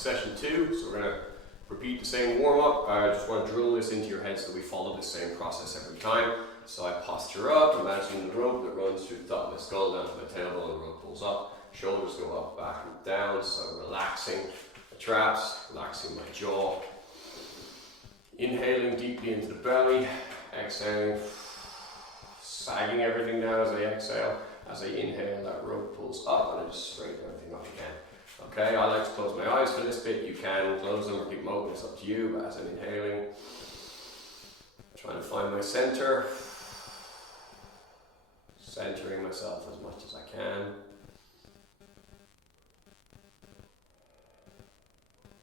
session 2, so we're going to repeat the same warm-up. I just want to drill this into your head so we follow the same process every time. So I posture up, imagining the rope that runs through the top of my skull down to my tailbone, and the rope pulls up, shoulders go up, back and down, so relaxing the traps, relaxing my jaw. Inhaling deeply into the belly, exhaling, sagging everything down as I exhale. As I inhale, that rope pulls up and I just straighten everything up again. Okay, I like to close my eyes for this bit. You can close them or keep them open, it's up to you. But as I'm inhaling, trying to find my center, centering myself as much as I can.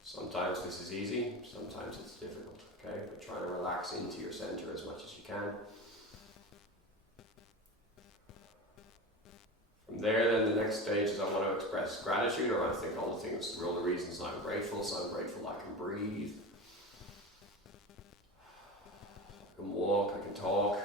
Sometimes this is easy, sometimes it's difficult. Okay, but try to relax into your center as much as you can. From there, then the next stage is I want to express gratitude, or I think all the things, all the reasons I'm grateful. So I'm grateful I can breathe, I can walk, I can talk.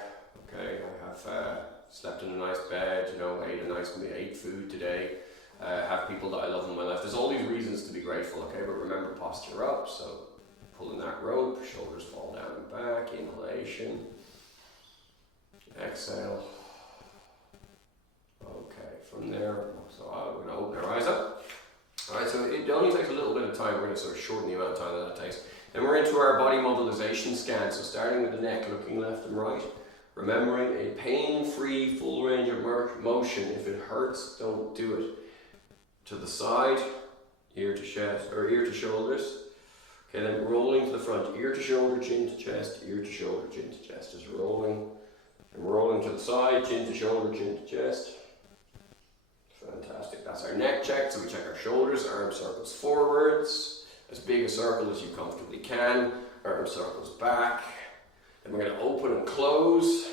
Okay, I have slept in a nice bed, you know, ate food today. Have people that I love in my life. There's all these reasons to be grateful. Okay, but remember, posture up. So pulling that rope, shoulders fall down and back. Inhalation, exhale. From there, so we're going to open our eyes up. Alright, so it only takes a little bit of time. We're going to sort of shorten the amount of time that it takes. Then we're into our body mobilization scan. So starting with the neck, looking left and right. Remembering a pain-free, full range of motion. If it hurts, don't do it. To the side, ear to chest, or ear to shoulders. Okay, then rolling to the front, ear to shoulder, chin to chest, ear to shoulder, chin to chest. Just rolling. And rolling to the side, chin to shoulder, chin to chest. Fantastic. That's our neck check. So we check our shoulders, arm circles forwards, as big a circle as you comfortably can, arm circles back. Then we're going to open and close.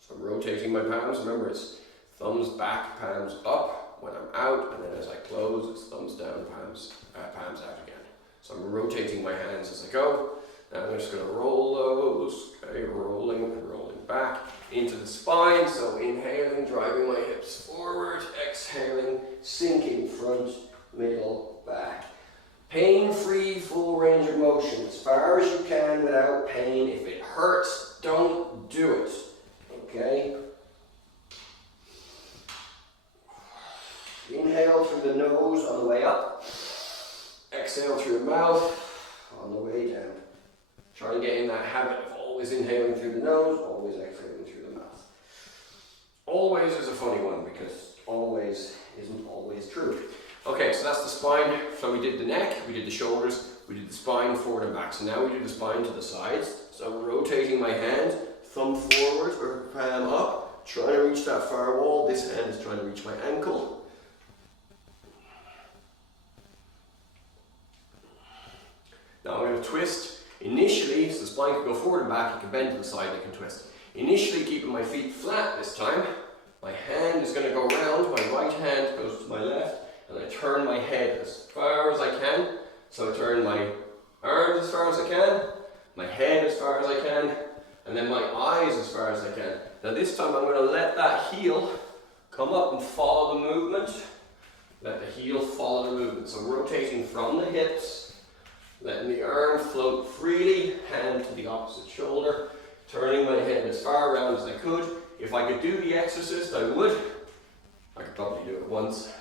So I'm rotating my palms. Remember, it's thumbs back, palms up when I'm out, and then as I close, it's thumbs down, palms out again. So I'm rotating my hands as I go. Now I'm just going to roll those. Okay, rolling and rolling back into the spine. So inhaling, driving my hips forward, exhaling, sinking front, middle, back. Pain-free, full range of motion, as far as you can without pain. If it hurts, don't do it. Okay? Inhale through the nose on the way up. Exhale through the mouth on the way down. Try to get in that habit of always inhaling through the nose, always exhaling through the mouth. Always is a funny one because always isn't always true. Okay, so that's the spine. So we did the neck, we did the shoulders, we did the spine forward and back. So now we do the spine to the sides. So rotating my hand, thumb forward or palm up, trying to reach that far wall. This hand is trying to reach my ankle. Now I'm going to twist. Initially, so the spine can go forward and back, you can bend to the side, you can twist. Initially keeping my feet flat this time. My hand is going to go round, my right hand goes to my left, and I turn my head as far as I can. So I turn my arms as far as I can, my head as far as I can, and then my eyes as far as I can. Now this time I'm going to let that heel come up and follow the movement. Let the heel follow the movement. So rotating from the hips, letting the arm float freely, hand to the opposite shoulder, turning my head as far around as I could. If I could do the exorcist, I would. I could probably do it once.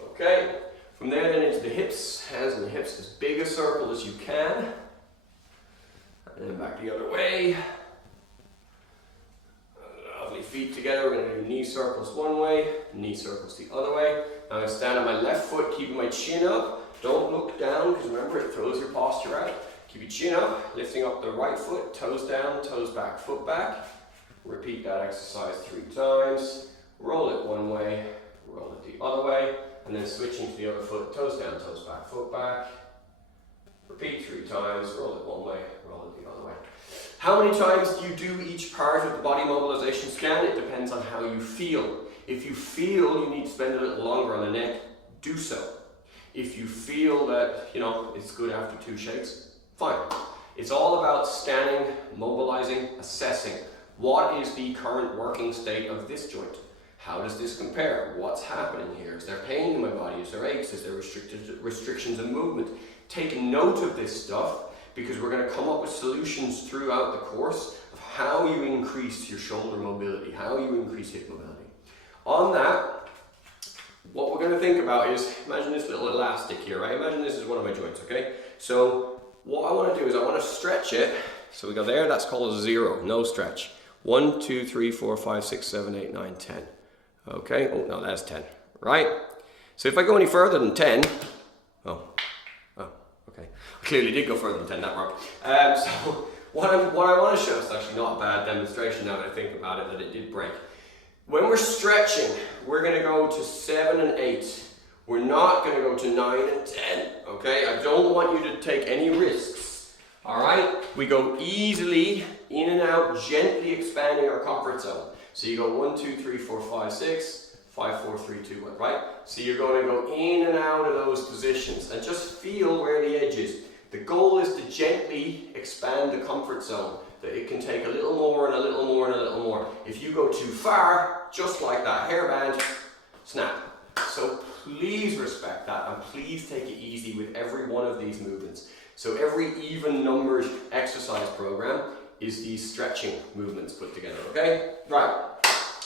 Okay, from there then into the hips, hands on the hips, as big a circle as you can. And then back the other way. Lovely, feet together. We're going to do knee circles one way, knee circles the other way. Now I stand on my left foot, keeping my chin up. Don't look down, because remember, it throws your posture out. Keep your chin up, lifting up the right foot, toes down, toes back, foot back. Repeat that exercise 3 times. Roll it one way, roll it the other way, and then switching to the other foot, toes down, toes back, foot back. Repeat 3 times, roll it one way, roll it the other way. How many times do you do each part of the body mobilization scan? It depends on how you feel. If you feel you need to spend a little longer on the neck, do so. If you feel that, you know, it's good after 2 shakes, fine. It's all about scanning, mobilizing, assessing. What is the current working state of this joint? How does this compare? What's happening here? Is there pain in my body? Is there aches? Is there restrictions in movement? Take note of this stuff, because we're going to come up with solutions throughout the course of how you increase your shoulder mobility, how you increase hip mobility. On that, what we're going to think about is, imagine this little elastic here, right? Imagine this is one of my joints, okay? So what I want to do is I want to stretch it. So we go there, that's called a 0, no stretch. 1, 2, 3, 4, 5, 6, 7, 8, 9, 10. Okay, oh no, that's 10, right? So if I go any further than 10, okay. I clearly did go further than 10, that Rob. So what I want to show, it's actually not a bad demonstration now that I think about it, that it did break. When we're stretching, we're going to go to 7 and 8. We're not going to go to 9 and 10, okay? I don't want you to take any risks, all right? We go easily in and out, gently expanding our comfort zone. So you go 1, 2, 3, 4, 5, 6, 5, 4, 3, 2, 1, right? So you're going to go in and out of those positions and just feel where the edge is. The goal is to gently expand the comfort zone, that it can take a little more and a little more and a little more. If you go too far, just like that hairband, snap. So please respect that, and please take it easy with every one of these movements. So every even numbered exercise program is these stretching movements put together, okay? Right,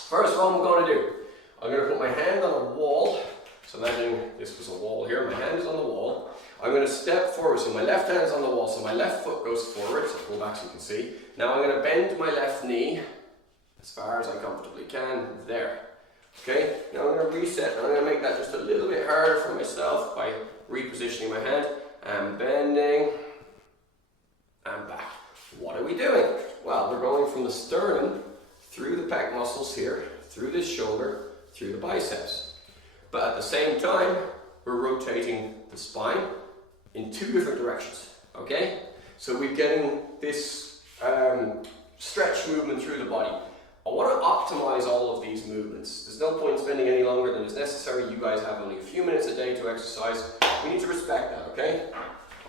first one I'm going to do, I'm going to put my hand on a wall. So imagine this was a wall here, my hand is on the wall. I'm going to step forward, so my left hand is on the wall, so my left foot goes forward, so pull back so you can see. Now I'm going to bend my left knee as far as I comfortably can, there. Okay, now I'm going to reset, and I'm going to make that just a little bit harder for myself by repositioning my hand, and bending, and back. What are we doing? Well, we're going from the sternum, through the pec muscles here, through this shoulder, through the biceps. But at the same time, we're rotating the spine in 2 different directions, okay? So we're getting this stretch movement through the body. I want to optimize all of these movements. There's no point spending any longer than is necessary. You guys have only a few minutes a day to exercise. We need to respect that, okay?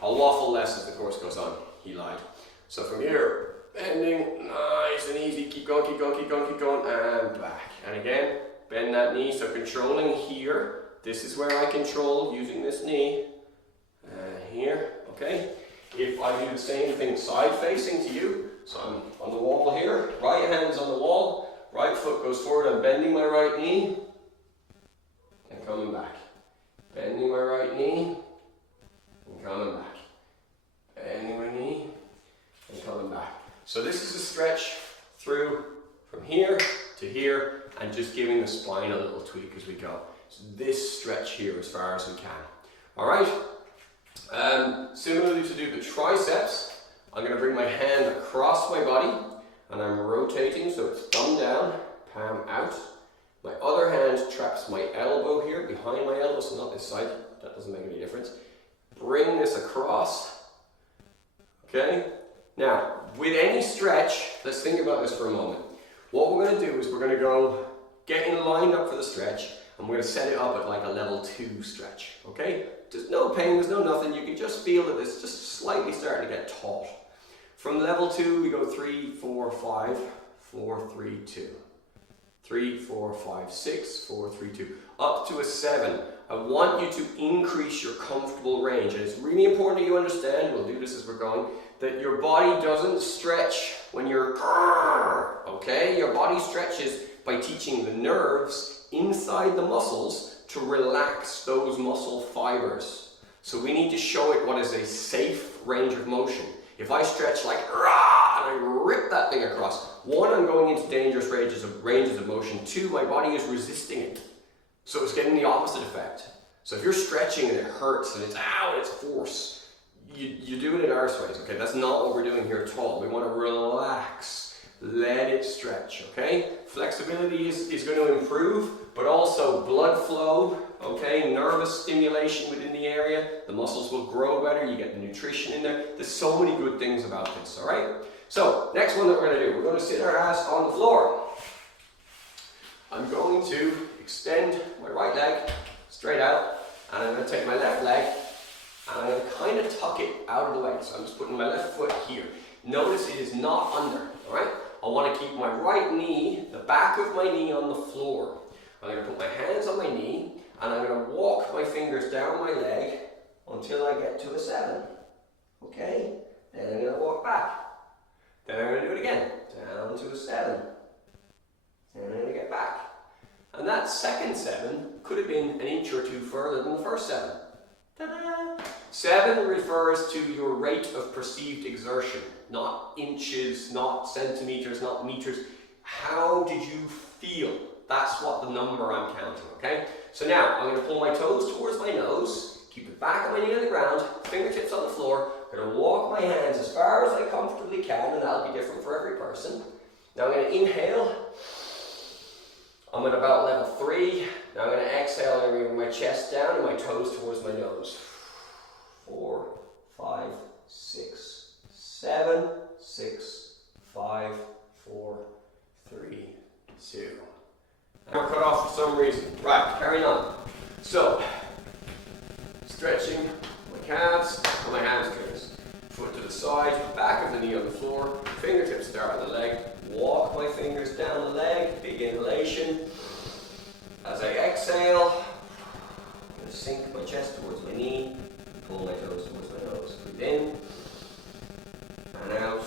I'll waffle less as the course goes on. He lied. So from here, bending, nice and easy. Keep going, keep going, keep going, keep going, and back. And again, bend that knee. So controlling here. This is where I control using this knee. Here, okay? If I do the same thing side facing to you, so I'm on the wall here, right hand's on the wall, right foot goes forward, I'm bending my right knee, and coming back. Bending my right knee, and coming back. Bending my knee, and coming back. So this is a stretch through from here to here, and just giving the spine a little tweak as we go. So this stretch here as far as we can. All right? Similarly to do the triceps, I'm going to bring my hand across my body, and I'm rotating, so it's thumb down, palm out. My other hand traps my elbow here, behind my elbow, so not this side, that doesn't make any difference. Bring this across, okay? Now, with any stretch, let's think about this for a moment. What we're going to do is we're going to go getting lined up for the stretch, and we're going to set it up at like a level 2 stretch, okay? There's no pain, there's no nothing, you can just feel that it's just slightly starting to get taut. From level 2, we go 3, 4, 5, 4, 3, 2. 3, 4, 5, 6, 4, 3, 2. Up to a 7. I want you to increase your comfortable range. And it's really important that you understand, we'll do this as we're going, that your body doesn't stretch when you're okay? Your body stretches by teaching the nerves inside the muscles to relax those muscle fibers. So we need to show it what is a safe range of motion. If I stretch like rah, and I rip that thing across, 1, I'm going into dangerous ranges of motion. 2, my body is resisting it. So it's getting the opposite effect. So if you're stretching and it hurts and it's ow, and it's force, you're doing it arseways, okay? That's not what we're doing here at all. We want to relax. Let it stretch, okay? Flexibility is going to improve, but also blood flow, okay? Nervous stimulation within the area. The muscles will grow better. You get the nutrition in there. There's so many good things about this, all right? So, next one that we're going to do, we're going to sit our ass on the floor. I'm going to extend my right leg straight out, and I'm going to take my left leg, and I'm going to kind of tuck it out of the way. So I'm just putting my left foot here. Notice it is not under, all right? I want to keep my right knee, the back of my knee on the floor. I'm going to put my hands on my knee and I'm going to walk my fingers down my leg until I get to a 7. Okay? Then I'm going to walk back. Then I'm going to do it again. Down to a 7. Then I'm going to get back. And that second 7 could have been an inch or 2 further than the first 7. Ta-da! 7 refers to your rate of perceived exertion. Not inches, not centimeters, not meters. How did you feel? That's what the number I'm counting, okay? So now, I'm going to pull my toes towards my nose, keep the back of my knee on the ground, fingertips on the floor. I'm going to walk my hands as far as I comfortably can, and that'll be different for every person. Now I'm going to inhale. I'm at about level 3. Now I'm going to exhale, and I'm going to bring my chest down and my toes towards my nose. 4, 5, 6, 7, 6, 5, 4, 3, 2. We're cut off for some reason. Right, carrying on. So, stretching my calves and my hamstrings. Foot to the side, back of the knee on the floor, fingertips start on the leg. Walk my fingers down the leg, big inhalation. As I exhale, I'm going to sink my chest towards my knee, pull my toes towards my nose. Breathe in and out.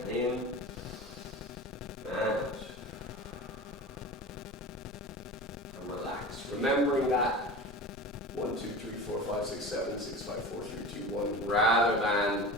And in. And relax. Remembering that 1, 2, 3, 4, 5, 6, 7, 6, 5, 4, 3, 2, 1, rather than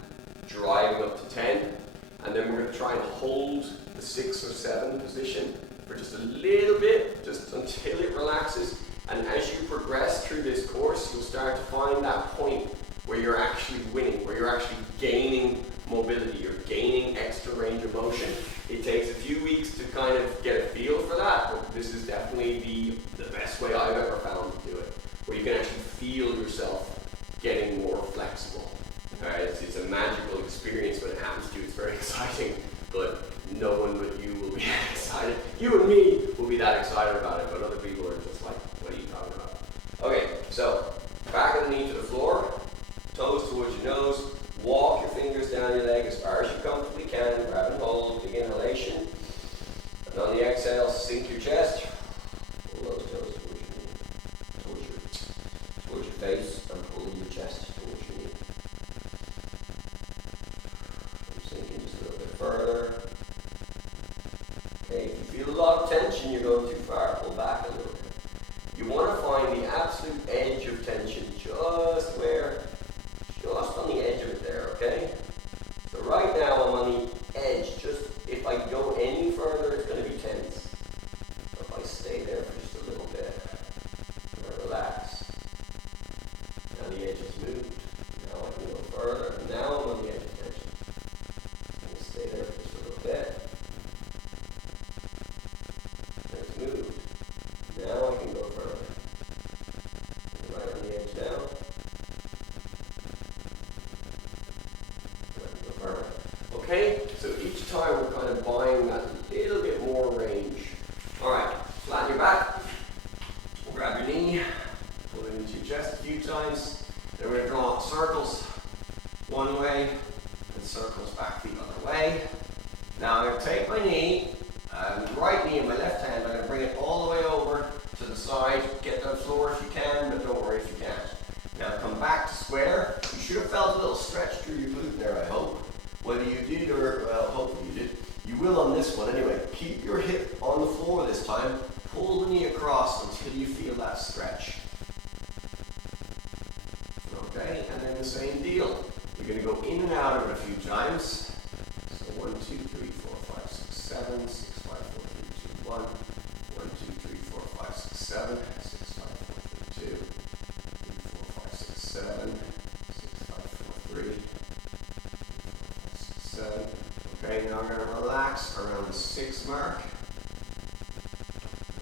driving up to 10. And then we're going to try and hold the 6 or 7 position for just a little bit, just until it relaxes. And as you progress through this course, you'll start to find that point where you're actually winning, where you're actually gaining mobility, you're gaining extra range of motion. It takes a few weeks to kind of get a feel for that, but this is definitely the best way I've ever found to do it, where you can actually feel yourself getting more flexible. It's a magical experience when it happens to you. It's very exciting, but no one but you will be excited. You and me will be that excited about it, but other people are just like, what are you talking about? Okay, so back of the knee to the floor, toes towards your nose. Walk your fingers down your leg as far as you comfortably can. Grab and hold, big inhalation. And on the exhale, sink your chest. Pull those toes towards your face, and pull your chest towards your knee. I'm sinking just a little bit further. Okay, if you feel a lot of tension, you're going too far. Pull back a little bit. You want to find the absolute edge of tension, just on the edge of it there, okay? So right now I'm on the edge. Just if I go any further, it's going to be tense. So if I stay there for just a little bit, and relax. Now the edge has moved. Now I can go further. Now I'm on the edge of tension. I'm going to stay there for just a little bit. And it's moved. Now I can go further. Right on the edge now. Okay, so each time we're kind of buying that little bit more range. Alright, flatten your back, grab your knee, pull it into your chest a few times. Then we're going to draw circles one way and circles back the other way. Now I'm going to take my knee, right knee in my left hand, I'm going to bring it all the way over to the side. Get to the floor if you can, but don't worry if you can't. Now come back to square. You should have felt a little stretch through your glute there, I hope. Whether you did or, well, hopefully you did. You will on this one anyway. Keep your hip on the floor this time. Pull the knee across until you feel that stretch. Okay, and then the same deal. You're going to go in and out of it a few times. So 1, 2, 3, 4, 5, 6, 7, 6, 5, 4, 3, 2, 1. 1, 2, 3, 4, 5, 6, 7, 6, 5, 4, 3, 2. 3, 4, 5, 6, 7, 6, 5, 4, 3. 7. Okay, now I'm going to relax around the 6 mark.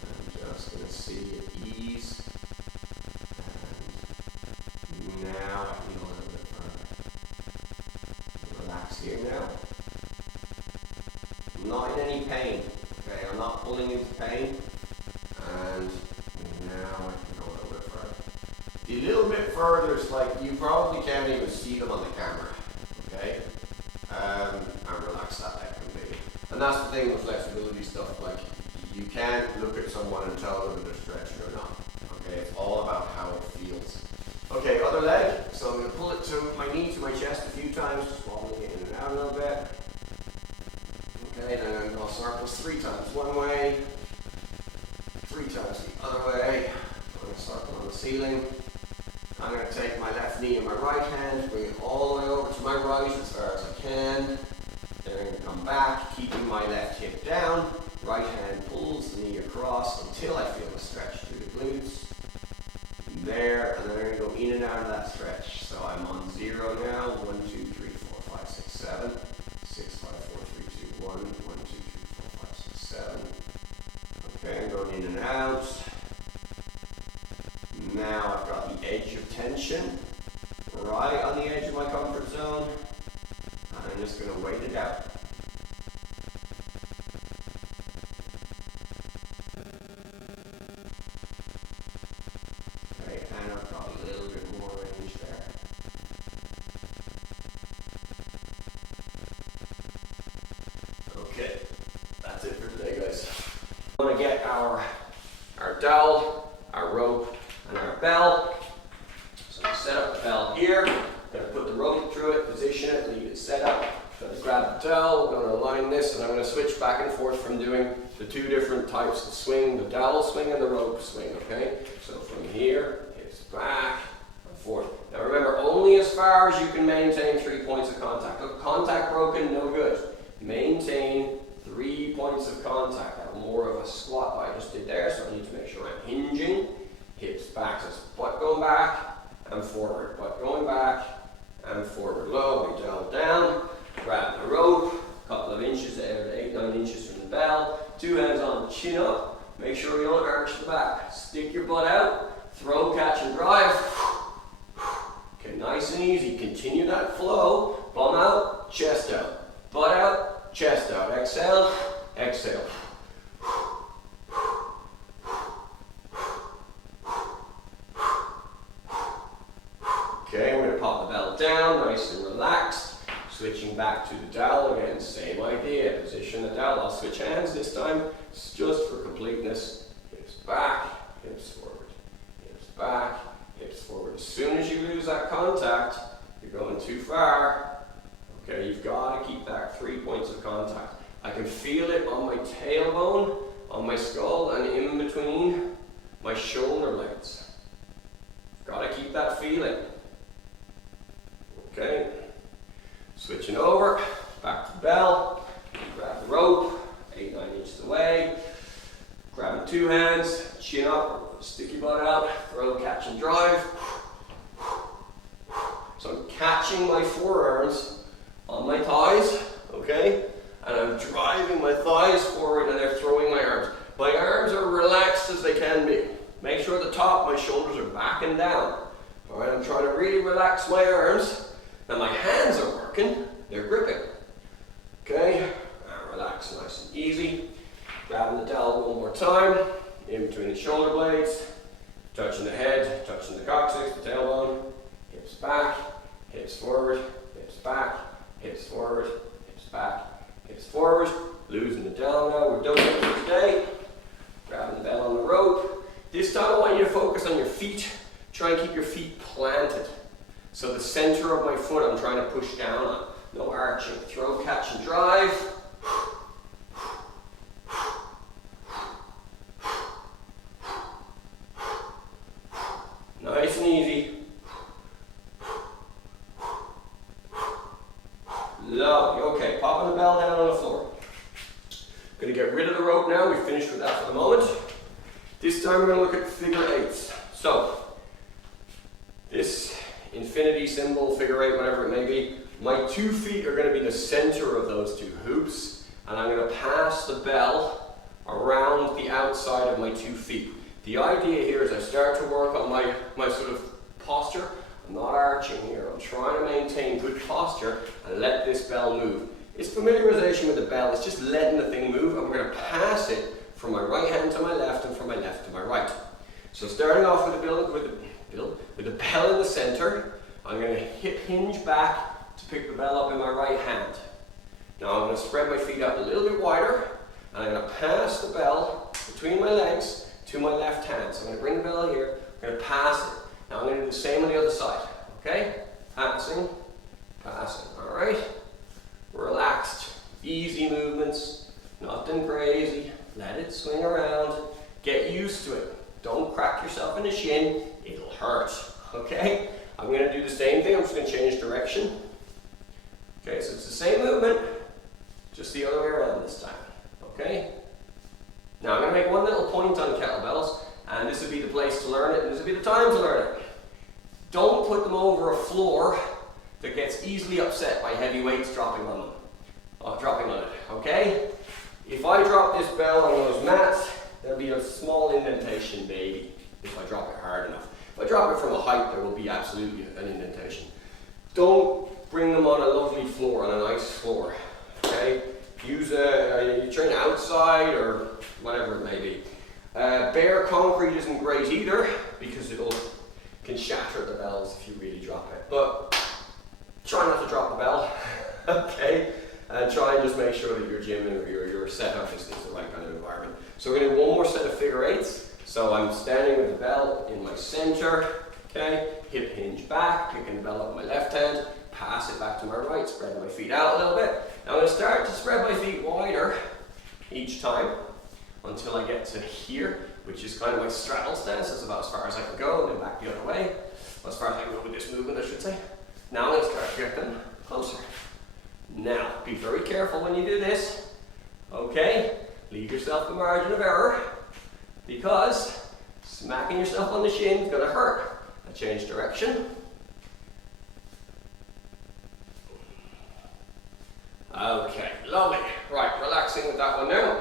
I'm just going to see it ease. And now I can go a little bit further. Relax here now. I'm not in any pain. Okay, I'm not pulling into pain. And now I can go a little bit further. A little bit further is like you probably can't even see them on the camera. Okay? And relax that leg completely. And that's the thing with flexibility stuff, like can't look at someone and tell them if they're stretching or not. Okay, it's all about how it feels. Okay, other leg. So I'm going to pull it to my knee to my chest a few times, just wobbling it in and out a little bit. Okay, then I'm going to go circles 3 times one way, 3 times the other way. I'm going to circle on the ceiling. I'm going to take my left knee in my right hand, bring it all the way over to my right as far as I can. Then I'm going to come back, keeping my left hip down. Right hand pulls the knee across until I feel a stretch through the glutes. There, and then I'm going to go in and out of that stretch. So I'm on 0 now. 1, 2, 3, 4, 5, 6, 7. 6, 5, 4, 3, 2, 1. 1, 2, 3, 4, 5, 6, 7. Okay, I'm going in and out. Now I've got the edge of tension right on the edge of my comfort zone. And I'm just going to wait it out. Okay, and I've got a little bit more range there. Okay, that's it for today, guys. We want to get our dowel, our rope, and our bell. So we set up the bell here. Going to put the rope through it, position it, leave it set up. Going to grab the dowel, we're going to align this, and I'm going to switch back and forth from doing the 2 different types of swing, the dowel swing and the rope swing, okay? So from here, it's back and forth. Now remember, only as far as you can maintain 3 points of contact. Look, contact broken, no good. Maintain 3 points of contact. That's more of a squat I just did there, so I need to make sure I'm hinging. Hips back, so it's butt going back and forward, butt going back and forward. Low, we dowel down, grab the rope, a couple of inches there, 8, 9 inches from the bell, 2 hands on, chin up, make sure you don't arch the back. Stick your butt out, throw, catch and drive. Okay, nice and easy, continue that flow, bum out, chest out, butt out, chest out, exhale, exhale. Okay, we're going to pop the bell down, nice and relaxed. Switching back to the dowel again, same idea. Position the dowel. I'll switch hands this time. It's just for completeness. Hips back, hips forward. Hips back, hips forward. As soon as you lose that contact, you're going too far. Okay, you've got to keep that 3 points of contact. I can feel it on my tailbone, on my skull, and in between my shoulder blades. Got to keep that feeling. Okay, switching over, back to the bell, grab the rope, 8, 9 inches away, grabbing 2 hands, chin up, stick your butt out, throw, catch and drive. So I'm catching my forearms on my thighs, okay, and I'm driving my thighs forward and they're throwing my arms. My arms are relaxed as they can be. Make sure at the top my shoulders are back and down. All right, I'm trying to really relax my arms. Now my hands are working, they're gripping. Okay, and relax nice and easy. Grabbing the dowel one more time, in between the shoulder blades, touching the head, touching the coccyx, the tailbone, hips back, hips forward, hips back, hips forward, hips back, hips forward. Losing the dowel now, we're done for today. Grabbing the bell on the rope. This time I want you to focus on your feet. Try and keep your feet planted. So the center of my foot I'm trying to push down on. No arching. Throw, catch and drive. Nice and easy. Lovely. Okay, popping the bell down on the floor. Going to get rid of the rope now. We've finished with that for the moment. This time we're going to look at figure 8s. So, this infinity symbol, figure 8, whatever it may be, my 2 feet are going to be the center of those 2 hoops, and I'm going to pass the bell around the outside of my 2 feet. The idea here is I start to work on my sort of posture. I'm not arching here. I'm trying to maintain good posture and let this bell move. It's familiarization with the bell. It's just letting the thing move, and we're going to pass it from my right hand to my left and from my left to my right. So starting off with the bell in the center, I'm going to hip hinge back to pick the bell up in my right hand. Now I'm going to spread my feet out a little bit wider, and I'm going to pass the bell between my legs to my left hand. So I'm going to bring the bell here, I'm going to pass it. Now I'm going to do the same on the other side. Okay? Passing, passing. Alright? Relaxed. Easy movements. Nothing crazy. Let it swing around. Get used to it. Don't crack yourself in the shin. It'll hurt. Okay? I'm going to do the same thing. I'm just going to change direction. Okay, so it's the same movement, just the other way around this time. Okay? Now I'm going to make one little point on kettlebells, and this would be the place to learn it, and this would be the time to learn it. Don't put them over a floor that gets easily upset by heavy weights dropping on them. Dropping on it. Okay? If I drop this bell on those mats, there'll be a small indentation maybe, if I drop it hard enough. If I drop it from a height, there will be absolutely an indentation. Don't bring them on a lovely floor, on a nice floor. Okay? Use you train outside or whatever it may be. Bare concrete isn't great either because it can shatter the bells if you really drop it. But try not to drop the bell. Okay? And try and just make sure that your gym and your setup is the right kind of environment. So we're going to do one more set of figure eights. So I'm standing with the bell in my center. Okay? Hip hinge back, picking the bell up with my left hand, pass it back to my right, spread my feet out a little bit. Now I'm going to start to spread my feet wider each time until I get to here, which is kind of my straddle stance. That's about as far as I can go, and then back the other way. As far as I can go with this movement, I should say. Now I'm going to start to get them closer. Now, be very careful when you do this. Okay? Leave yourself the margin of error, because smacking yourself on the shin is going to hurt. I change direction. Okay, lovely. Right, relaxing with that one now.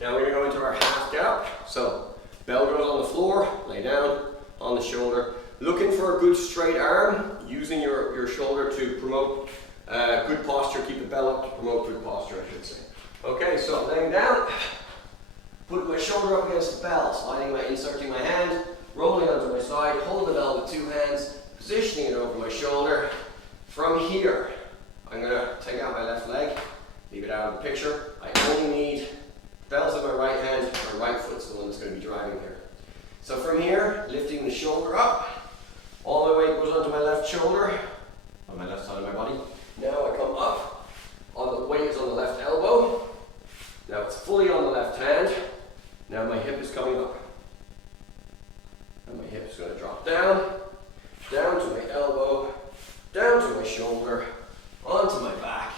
Now we're going to go into our half getup. So, bell goes on the floor, lay down, on the shoulder. Looking for a good straight arm, using your shoulder to promote good posture, keep the bell up to promote good posture, I should say. Okay, so laying down, put my shoulder up against the bell, inserting my hand, rolling onto my side, hold the bell with two hands, positioning it over my shoulder. From here, I'm going to take out my left leg, leave it out of the picture. I only need bells in my right hand, my right foot's the one that's going to be driving here. So from here, lifting the shoulder up, all my weight goes onto my left shoulder, on my left side of my body. Now I come up, the weight is on the left elbow. Now it's fully on the left hand. Now my hip is coming up. And my hip is going to drop down, down to my elbow, down to my shoulder, onto my back,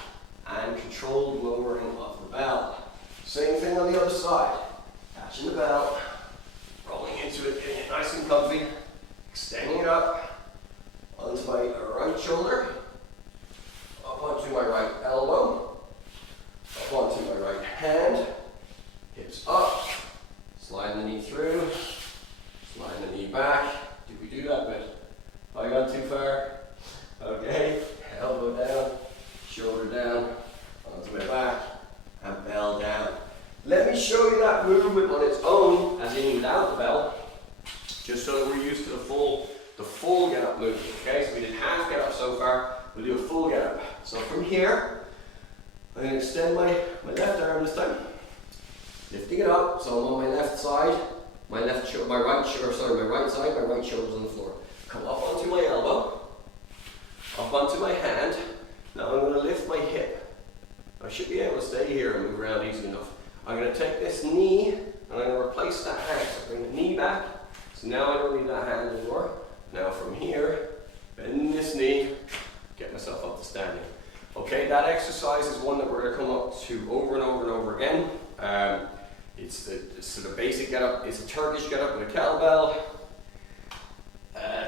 and controlled lowering of the bell. Same thing on the other side. Catching the bell, rolling into it, getting it nice and comfy, extending it up onto my right shoulder, up onto my right elbow, up onto my right hand, hips up, slide the knee through, slide the knee back. Did we do that bit? Have I gone too far? Okay, elbow down, shoulder down, onto my back, and bell down. Let me show you that movement on its own, as in without the bell, just so that we're used to the full get up movement. Okay, so we did half get up so far, we'll do a full get up. So from here, I'm going to extend my left arm this time, lifting it up, so I'm on my left side, my right side, my right shoulder's on the floor. Come up onto my elbow, up onto my hand. Now I'm going to lift my hip. I should be able to stay here and move around easy enough. I'm going to take this knee and I'm going to replace that hand. So bring the knee back. So now I don't need that hand anymore. Now from here, bend this knee, get myself up to standing. Okay, that exercise is one that we're going to come up to over and over and over again. It's the sort of basic get up. It's a Turkish get up with a kettlebell.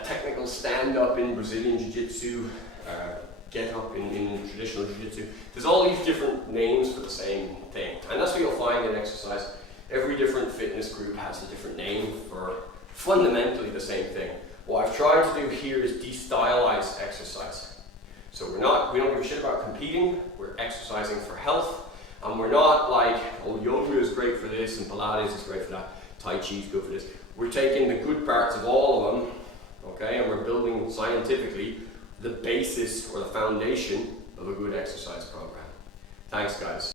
Technical stand up in Brazilian Jiu-Jitsu. Get up in traditional Jiu-Jitsu. There's all these different names for the same thing. And that's what you'll find in exercise. Every different fitness group has a different name for fundamentally the same thing. What I've tried to do here is de-stylize exercise. So we don't give a shit about competing, we're exercising for health, and we're not like, oh, yoga is great for this, and Pilates is great for that, Tai Chi is good for this. We're taking the good parts of all of them, okay, and we're building scientifically the basis or the foundation of a good exercise program. Thanks, guys.